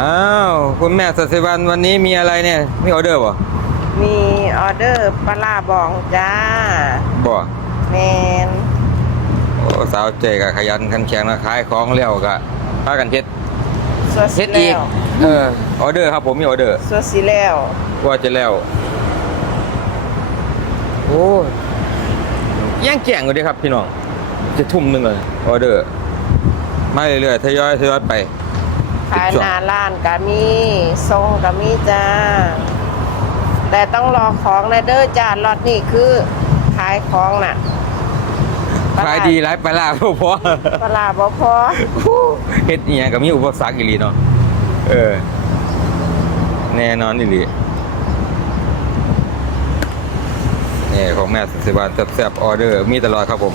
อ้าวคุณแม่สัสวันวันนี้มีอะไรเนี่ยมีออเดอร์บ่มีออเดอร์ปลาร้าบองจ้าบ่แมนโอ้สาวเจก็ขยันขันแข็งนะขายของเลี้ยวก็พากันเฮ็ดสวดเฮ็สิดอีกแล้วเออออเดอร์ครับผมมีออเดอร์สวดสิแล้วว่าจะแล้วโอ้ยย่างแก่งอยู่เดีครับพี่น้องจะทุ่มหนึงเลยออเดอร์มาเรื่อยๆทยอยทยอยไป ขายหน้าร้านกะมีทรงกะมีจ้า แต่ต้องรอของนะเด้อจ้าล็อตนี่คือขายของน่ะปลขายดีหลายปลาร้าบ่พอปลาร้าบ่พอเฮ็ดอีหยังก็มีอุปสรรคอีหลีเนาะเออ แน่นอนอีหลีนี่ของแม่สิบาแซ่บๆออเดอร์มีตลอดครับผม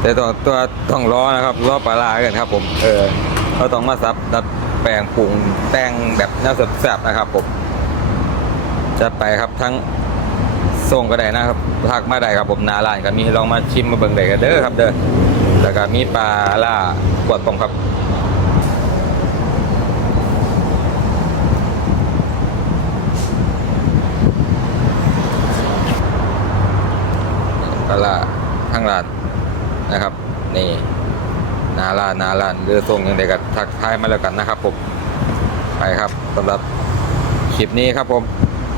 แต่ตัวตัวต้องรอนะครับรอปลาร้ากันครับ ผมเออเราต้องมาซับดัดแปลงปรุงแต่งแบบแนวแซ่บๆนะครับ ผมจะไปครับทั้งส่งก็ได้นะครับทักมาได้ครับผมหนาร้านก็มีลองมาชิมมาเบิ่งได้กันเด้อครับ เด้อแล้วก็มีปลาล่ากวดตรงครับปลาล่าข้างร้าน นะครับ นี่นาลานนาลานเรือส่งยังไงก็ทักทายมาแล้วกันนะครับผมไปครับสำหรับคลิปนี้ครับผม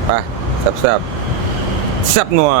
ไปสับสับสับนัว